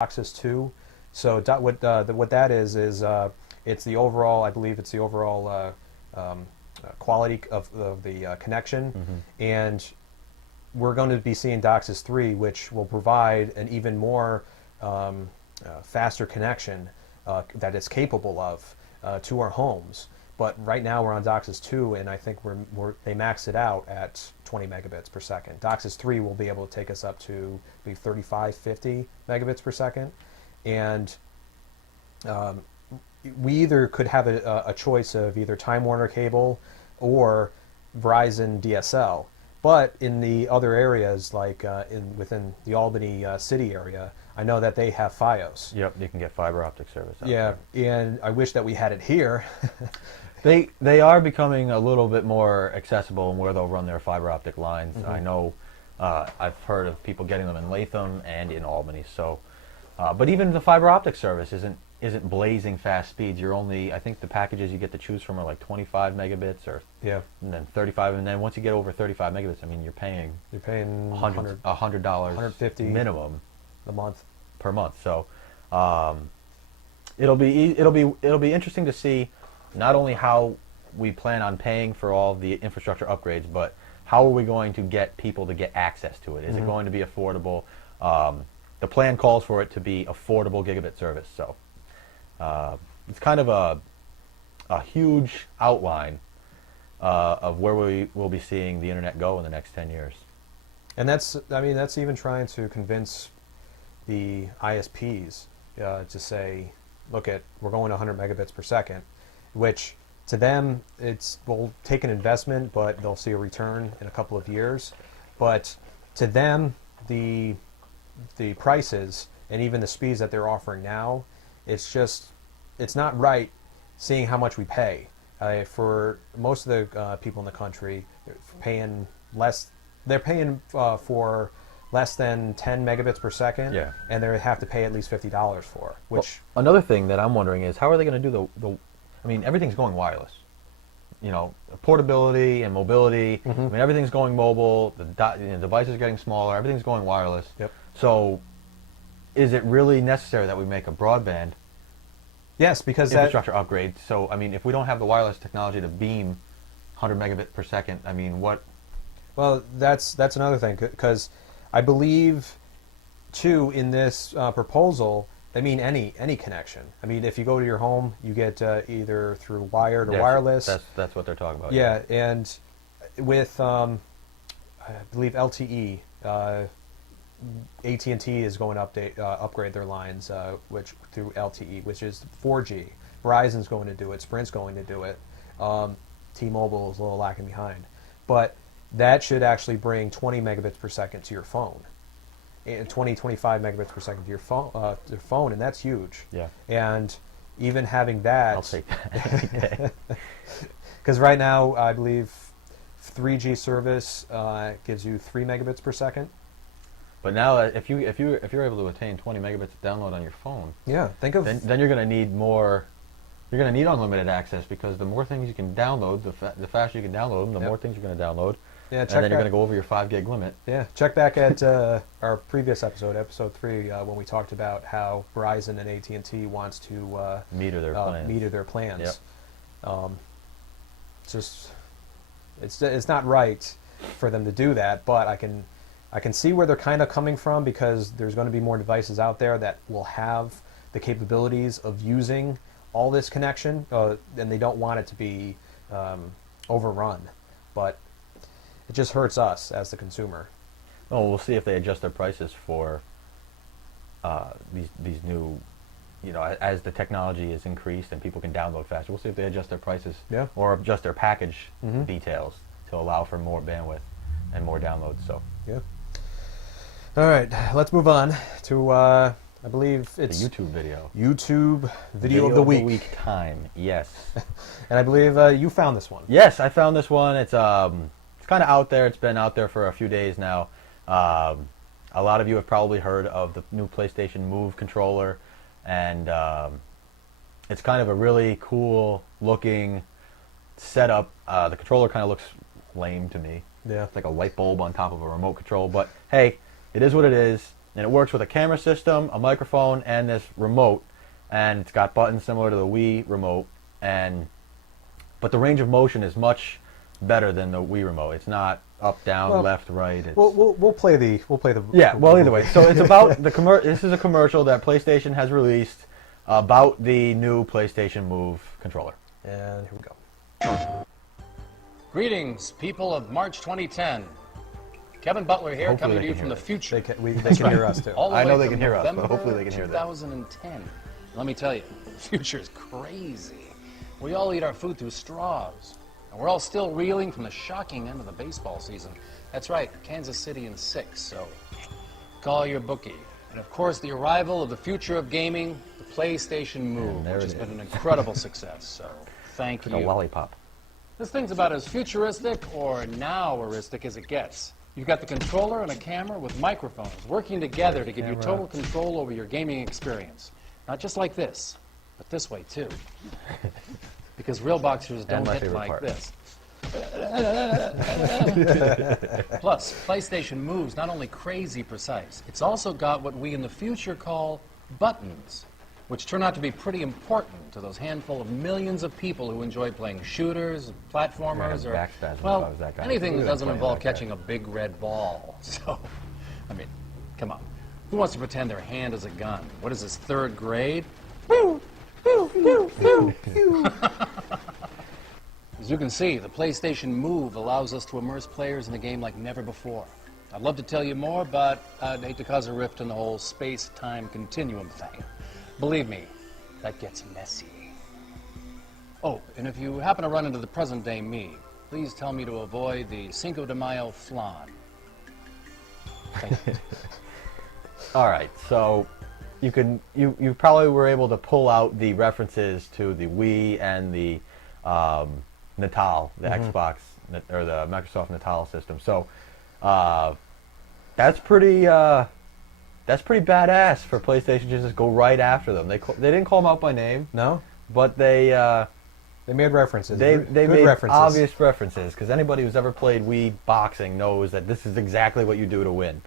DOCSIS 2. So what that is it's the overall, I believe it's the overall quality of the connection, and we're going to be seeing DOCSIS 3, which will provide an even more faster connection that it's capable of to our homes. But right now we're on DOCSIS 2, and I think they maxed it out at 20 megabits per second. DOCSIS 3 will be able to take us up to maybe 35, 50 megabits per second. And we either could have a choice of either Time Warner cable or Verizon DSL. But in the other areas, like within the Albany city area, I know that they have FiOS. Yep, you can get fiber optic service out yeah, there. And I wish that we had it here. They are becoming a little bit more accessible in where they'll run their fiber optic lines. I know I've heard of people getting them in Latham and in Albany. So, but even the fiber optic service isn't blazing fast speeds. You're only, I think the packages you get to choose from are like 25 megabits or and then 35, and then once you get over 35 megabits, I mean you're paying $100 $150 minimum a month per month. So it'll be interesting to see not only how we plan on paying for all the infrastructure upgrades, but how are we going to get people to get access to it? Is it going to be affordable? The plan calls for it to be affordable gigabit service. So it's kind of a huge outline of where we will be seeing the internet go in the next 10 years. And that's even trying to convince the ISPs to say, look, we're going to 100 megabits per second, which to them will take an investment, but they'll see a return in a couple of years. But to them, the prices and even the speeds that they're offering now, it's not right seeing how much we pay. For most of the people in the country, they're paying less. They're paying for less than 10 megabits per second, and they have to pay at least $50 for. Which another thing that I'm wondering is how are they going to do the I mean, everything's going wireless. You know, portability and mobility. I mean, everything's going mobile. The devices are getting smaller. Everything's going wireless. Yep. So, is it really necessary that we make a broadband? Yes, because infrastructure upgrade. So, I mean, if we don't have the wireless technology to beam 100 megabit per second, I mean, what? Well, that's another thing, because I believe, too, in this proposal, they mean any connection. I mean, if you go to your home, you get either through wired or wireless. That's what they're talking about. Yeah, and with I believe LTE, AT&T is going to upgrade their lines, which through LTE, which is 4G. Verizon's going to do it. Sprint's going to do it. T-Mobile is a little lacking behind, but that should actually bring 20 megabits per second to your phone. 25 megabits per second to your phone, and that's huge. Yeah. And even having that, I'll take that. because right now I believe 3G service gives you 3 megabits per second. But now, if you're able to attain 20 megabits of download on your phone, then you're going to need more. You're going to need unlimited access, because the more things you can download, the faster you can download them, the more things you're going to download. Yeah, and then you're going to go over your 5 gig limit. Yeah, check back at our previous episode 3, when we talked about how Verizon and AT&T wants to meter their plans. Yep. It's not right for them to do that, but I can see where they're kind of coming from, because there's going to be more devices out there that will have the capabilities of using all this connection, and they don't want it to be overrun. But it just hurts us as the consumer. Oh, we'll see if they adjust their prices for these new, as the technology is increased and people can download faster. We'll see if they adjust their prices or adjust their package details to allow for more bandwidth and more downloads. So yeah. All right, let's move on to I believe it's the YouTube video. YouTube video of the week time. Yes. And I believe you found this one. Yes, I found this one. It's kind of out there. It's been out there for a few days now. A lot of you have probably heard of the new PlayStation Move controller, and it's kind of a really cool looking setup. The controller kind of looks lame to me. Yeah. It's like a light bulb on top of a remote control, but hey, it is what it is. and it works with a camera system, a microphone, and this remote, and it's got buttons similar to the Wii remote, but the range of motion is much better than the Wii remote. It's not up, down, left, right. It's we'll play the yeah. Well, either way, so it's about the This is a commercial that PlayStation has released about the new PlayStation Move controller. And here we go. Greetings, people of March 2010. Kevin Butler here, Hopefully coming they to you can from the hear future. They can hear us too. All the I know way they from can hear us, but November hopefully they can hear them. 2010. Let me tell you, the future is crazy. We all eat our food through straws. And we're all still reeling from the shocking end of the baseball season. That's right, Kansas City in 6, so call your bookie. And of course, the arrival of the future of gaming, the PlayStation Move, there which it has been is. an incredible success, so thank Like a you. lollipop. This thing's about as futuristic or now-aristic as it gets. You've got the controller and a camera with microphones working together to give you total control over your gaming experience. Not just like this, but this way too. Because real boxers don't my hit favorite like part. this. Plus, PlayStation Move's not only crazy precise, it's also got what we in the future call buttons, which turn out to be pretty important to those handful of millions of people who enjoy playing shooters, platformers, Yeah, or, backspasm if I well, was that guy. anything that Really doesn't playing involve that guy. catching a big red ball. So, I mean, come on. Who wants to pretend their hand is a gun? What is this, 3rd grade? As you can see, the PlayStation Move allows us to immerse players in the game like never before. I'd love to tell you more, but I'd hate to cause a rift in the whole space-time continuum thing. Believe me, that gets messy. Oh, and if you happen to run into the present-day me, please tell me to avoid the Cinco de Mayo flan. Thank you. All right, so you probably were able to pull out the references to the Wii and the Natal, the Xbox or the Microsoft Natal system. So that's pretty badass for PlayStation to just go right after them. They didn't call them out by name, No, but they made references. they Good made references. obvious references because anybody who's ever played Wii boxing knows that this is exactly what you do to win.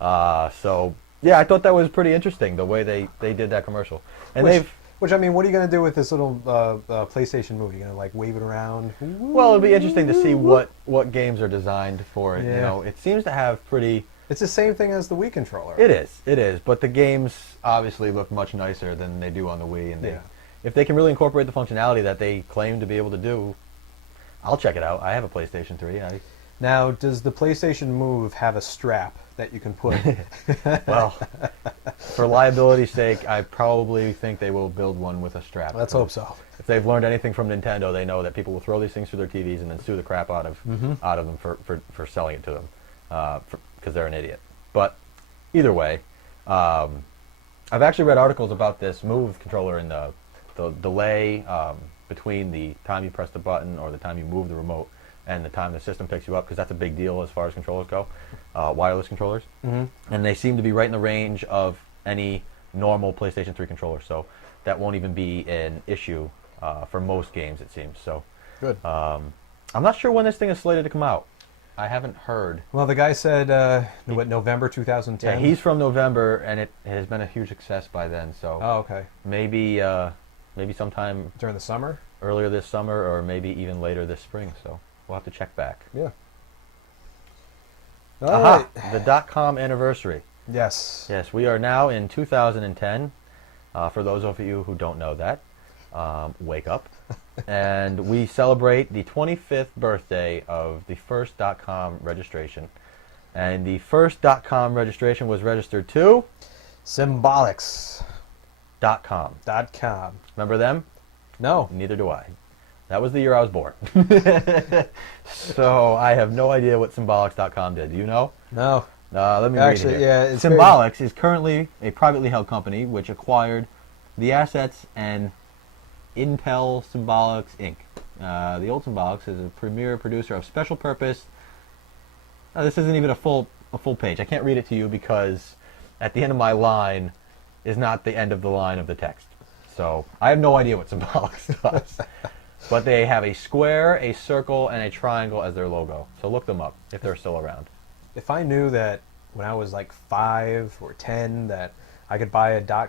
So yeah, I thought that was pretty interesting the way they did that commercial. And Which I mean, what are you going to do with this little PlayStation Move? You're going to like wave it around? well, it'll be interesting to see what games are designed for it. You Yeah. know, it seems to have pretty. It's the same thing as the Wii controller. It is, but the games obviously look much nicer than they do on the Wii, and Yeah. if they can really incorporate the functionality that they claim to be able to do, I'll check it out. I have a PlayStation 3. Now, does the PlayStation Move have a strap that you can put? Well, for liability's sake, I probably think they will build one with a strap. Let's hope so. If they've learned anything from Nintendo, they know that people will throw these things through their TVs and then sue the crap out of them for selling it to them because they're an idiot. But either way, I've actually read articles about this Move controller and the delay between the time you press the button or the time you move the remote and the time the system picks you up, because that's a big deal as far as controllers go, wireless controllers. And they seem to be right in the range of any normal PlayStation 3 controller, so that won't even be an issue for most games, it seems. So Good. I'm not sure when this thing is slated to come out. I haven't heard. Well, the guy said, November 2010? Yeah, he's from November, and it has been a huge success by then, so Oh, okay. maybe sometime During the summer? earlier this summer or maybe even later this spring, so we'll have to check back. Yeah. Aha! The .com anniversary. Yes. Yes, we are now in 2010. For those of you who don't know that, wake up. And we celebrate the 25th birthday of the first .com registration. And the first .com registration was registered to Symbolics.com. .com. Remember them? No. Neither do I. That was the year I was born. So I have no idea what Symbolics.com did. Do you know? No. Let me Actually, read it here. yeah, it's Symbolics is currently a privately held company which acquired the assets and Intel Symbolics Inc. The old Symbolics is a premier producer of special purpose. This isn't even a full page. I can't read it to you because at the end of my line is not the end of the line of the text. So I have no idea what Symbolics does. But they have a square, a circle, and a triangle as their logo. So look them up if they're still around. If I knew that when I was like 5 or 10 that I could buy a .com